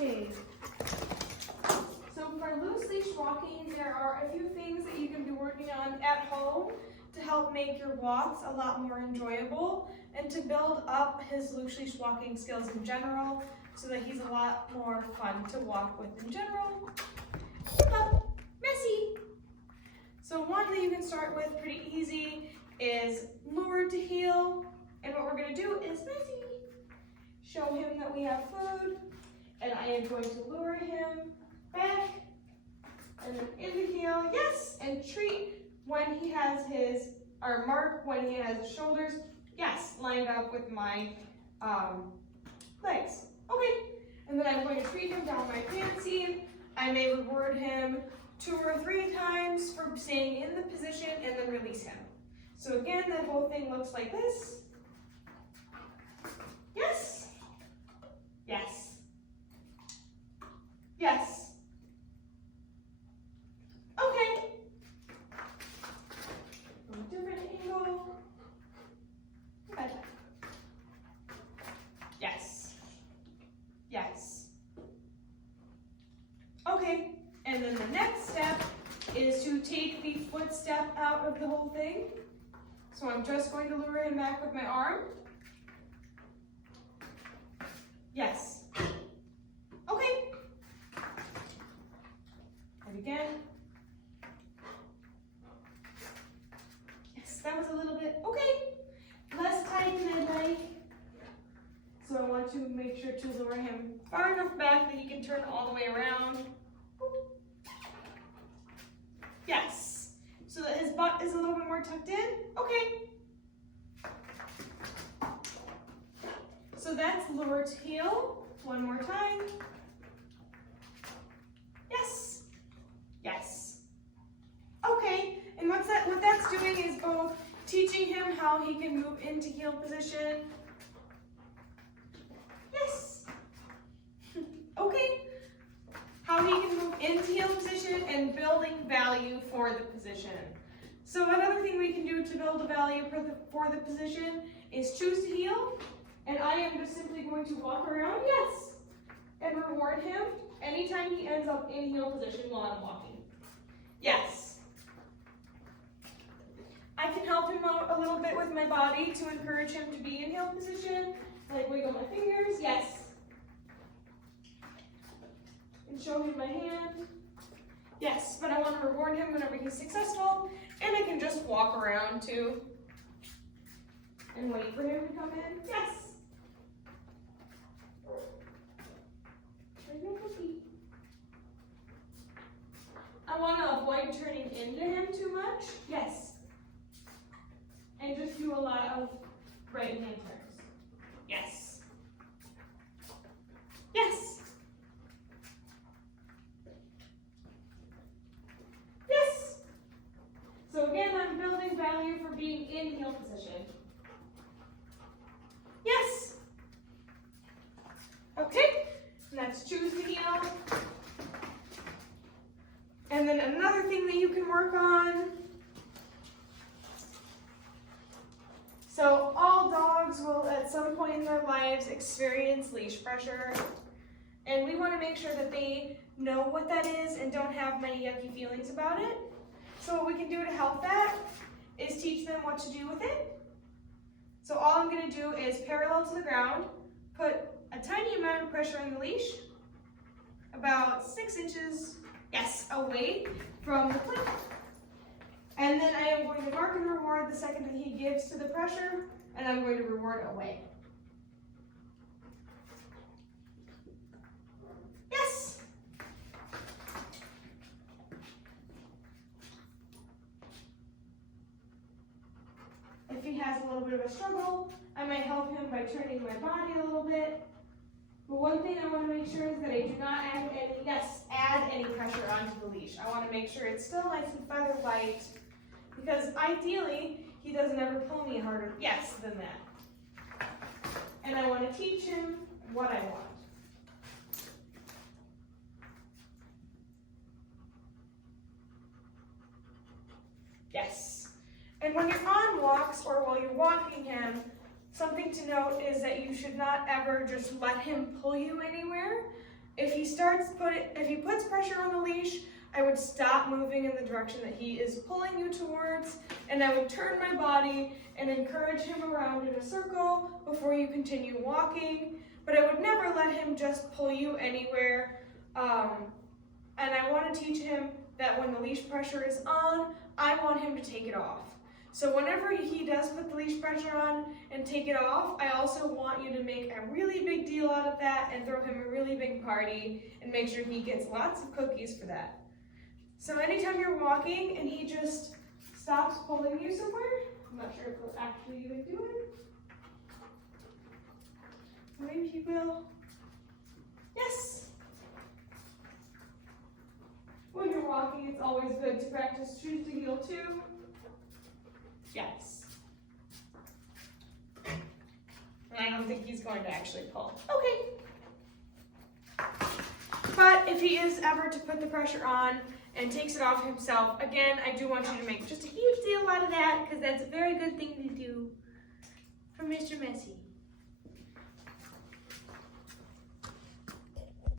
Okay. So for loose leash walking, there are a few things that you can be working on at home to help make your walks a lot more enjoyable and to build up his loose leash walking skills in general so that he's a lot more fun to walk with in general. Messi! So one that you can start with pretty easy is lure to heel. And what we're going to do is Messi. Show him that we have food. And I am going to lure him back. And then in the heel, yes. And treat when he has his, or mark when he has his shoulders, yes, lined up with my legs. Okay. And then I'm going to treat him down my fancy. I may reward him 2 or 3 times for staying in the position and then release him. So again, that whole thing looks like this. Yes. Yes. Yes. Okay. From a different angle. Okay. Yes. Yes. Okay. And then the next step is to take the foot step out of the whole thing. So I'm just going to lure him back with my arm. Yes. Okay. And again. Yes, that was a little bit, okay. Less tight than I'd like. So I want to make sure to lure him far enough back that he can turn all the way around. Yes. So that his butt is a little bit more tucked in. Okay. So that's lure to heel. One more time. Yes. Yes. Okay. And what that's doing is both teaching him how he can move into heel position. Yes. Okay. How he can move into heel position and building value for the position. So another thing we can do to build a value for the position is choose to heel. And I am just simply going to walk around, yes, and reward him anytime he ends up in heel position while I'm walking. Yes. I can help him out a little bit with my body to encourage him to be in heel position, like wiggle my fingers, yes. And show him my hand. Yes, but I want to reward him whenever he's successful, and I can just walk around too and wait for him to come in. Yes. I want to avoid turning into him too much. Yes. And just do a lot of right hand turns. Yes. Yes. Yes. So again, I'm building value for being in heel position. Yes. Okay. Let's choose the heel. And then another thing that you can work on. So all dogs will at some point in their lives experience leash pressure. And we want to make sure that they know what that is and don't have many yucky feelings about it. So what we can do to help that is teach them what to do with it. So all I'm going to do is parallel to the ground, put a tiny amount of pressure on the leash, about 6 inches, yes, away from the clip. And then I am going to mark and reward the second that he gives to the pressure, and I'm going to reward away. Yes. If he has a little bit of a struggle, I might help him by turning my body a little bit. But one thing I want to make sure is that I do not add any pressure onto the leash. I want to make sure it's still nice and feather light, because ideally he doesn't ever pull me harder, yes, than that. And I want to teach him what I want. Yes. And when you're on walks or while you're walking him, something to note is that you should not ever just let him pull you anywhere. If he puts pressure on the leash, I would stop moving in the direction that he is pulling you towards, and I would turn my body and encourage him around in a circle before you continue walking, but I would never let him just pull you anywhere. And I want to teach him that when the leash pressure is on, I want him to take it off. So whenever he does put the leash pressure on and take it off, I also want you to make a really big deal out of that and throw him a really big party and make sure he gets lots of cookies for that. So anytime you're walking and he just stops pulling you somewhere, I'm not sure if he'll actually even do it. Maybe he will. Yes. When you're walking, it's always good to practice choose to heel too. Yes. And I don't think he's going to actually pull. Okay. But if he is ever to put the pressure on and takes it off himself, again, I do want you to make just a huge deal out of that because that's a very good thing to do for Mr. Messi.